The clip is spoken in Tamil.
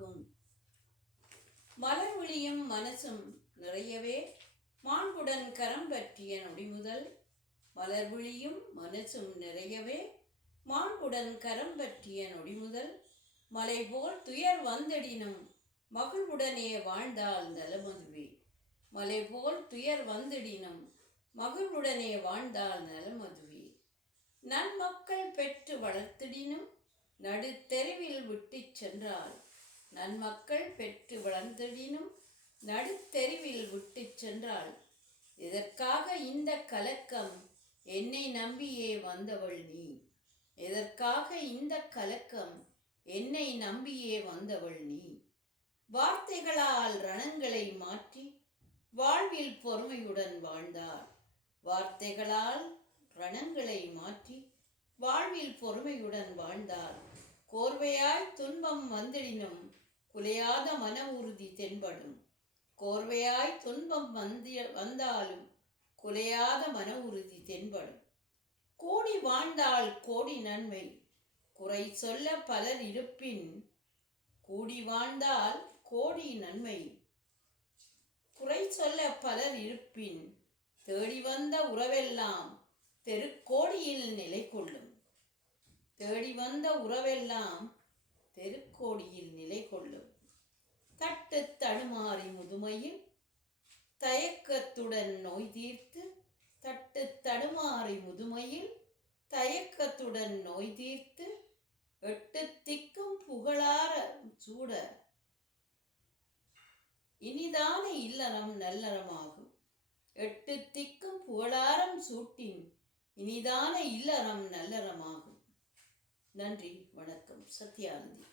ஆகும். மலர் விழியும் மனசும் நிறையவே மாண்புடன் கரம் பற்றிய நொடிமுதல். மலர் விழியும் மனசும் நிறையவே மாண்புடன் கரம் பற்றிய நொடிமுதல். மலை போல் துயர் வந்தடினும் மகிழ்வுடனே வாழ்ந்தால் நலமதுவே. மலை போல் துயர் வந்திடினும் மகிழ்வுடனே வாழ்ந்தால் நலமதுவே. நன்மக்கள் பெற்று வளர்த்திடினும் நடுத்தெருவில் விட்டு சென்றால். நன்மக்கள் பெற்று வளர்ந்திடினும் நடுத்தெருவில் விட்டு சென்றால். எதற்காக இந்த கலக்கம் என்னை நம்பியே வந்தவள் நீ. எதற்காக இந்த கலக்கம் என்னை நம்பியே வந்தவள் நீ. வார்த்தைகளால் ரணங்களை மாற்றி வாழ்வில் பொறுமையுடன் வாழ்ந்தார். வார்த்தைகளால் ரணங்களை மாற்றி வாழ்வில் பொறுமையுடன் வாழ்ந்தார். கோர்வையாய் துன்பம் வந்திடினும் குலையாத மன உறுதி தென்படும். கோர்வையாய் துன்பம் வந்தாலும் குலையாத மன உறுதி தென்படும். கூடி வாழ்ந்தால் கோடி நன்மை குறை சொல்ல பலர் இருப்பின். கூடி வாழ்ந்தால் கோடி நன்மை குறை சொல்ல பலர் இருப்பின். தேடி வந்த உறவெல்லாம் தெருக்கோடியில் நிலை கொள்ளும். தேடி வந்த உறவெல்லாம் தெருக்கோடியில் நிலை கொள்ளும். தட்டு தடுமாறி முதுமையில் தயக்கத்துடன் நோய் தீர்த்து. தட்டு தடுமாறி முதுமையில் தயக்கத்துடன் நோய் தீர்த்து. எட்டு திக்கும் புகழார சூட இனிதான இல்லறம் நல்லறமாகும். எட்டு திக்கும் புகழாரம் சூட்டின் இனிதான இல்லறம் நல்லறமாகும். நன்றி, வணக்கம். சத்யானந்தி.